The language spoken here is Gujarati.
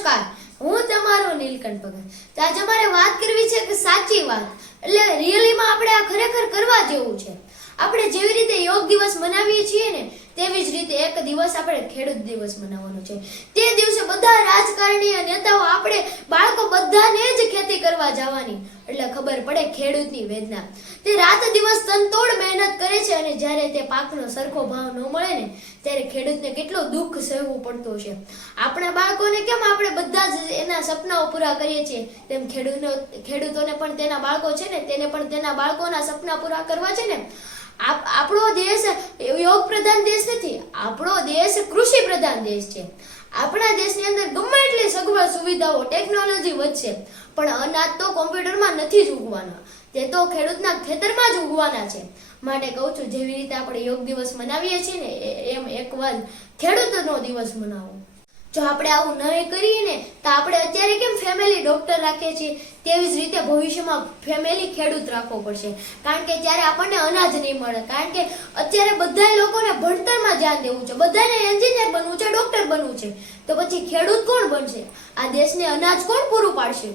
નમસ્કાર. હું તમારો નીલકંઠ ભગત. આજે મારે વાત કરવી છે કે સાચી વાત. એટલે રિયલીમાં આપણે આ ખરેખર કરવા જેવું છે. આપણે જેવી રીતે યોગ દિવસ મનાવીએ છીએ ને, તેવી જ રીતે એક દિવસ આપણે ખેડૂત દિવસ મનાવવાનો છે. તે દિવસે બધા રાજકારણીય નેતાઓ, આપણે બાળકો બધાને જ ખેતી કરવા જવાની. એટલે ખબર પડે ખેડૂતની વેદના. તે રાત દિવસ તનતોડ મહેનત કરે છે અને જ્યારે તે પાકનો સરખો ભાવ ન મળે ને, ત્યારે ખેડૂતને કેટલો દુઃખ સહેવું પડતું છે આપણા બાળકોને કેમ આપણે બધા જ એના સપનાઓ પૂરા કરીએ છીએ? તેમ ખેડૂતનો, ખેડૂતોને પણ તેના બાળકો છે ને, તેને પણ તેના બાળકોના સપના પૂરા કરવા છે ને. આપ- આપણો દેશ યોગ પ્રધાન દેશ નથી. આપણો દેશ કૃષિ પ્રધાન દેશ છે. આપણા દેશની અંદર ગમે એટલી સગવડ સુવિધાઓ ટેકનોલોજી વધશે, પણ અનાજ તો કોમ્પ્યુટરમાં નથી જ ઉગવાના. તે તો ખેડૂતના ખેતરમાં જ ઉગવાના છે. માટે કહું છું, જેવી રીતે આપણે યોગ દિવસ મનાવીએ છીએ ને એમ એકવાર ખેડૂતનો દિવસ મનાવો. જો આપણે આવું નહીં કરીએ ને, તો આપણે અત્યારે ફેમિલી ડોક્ટર રાખીએ છીએ તેવી જ રીતે ભવિષ્યમાં ફેમિલી ખેડૂત રાખવો પડશે. કારણ કે ત્યારે આપણને અનાજ નહીં મળે. કારણ કે અત્યારે બધા લોકોને ભણતરમાં ધ્યાન દેવું છે. બધાને એન્જિનિયર બનવું છે ડોક્ટર બનવું છે. તો પછી ખેડૂત કોણ બનશે? આ દેશને અનાજ કોણ પૂરું પાડશે?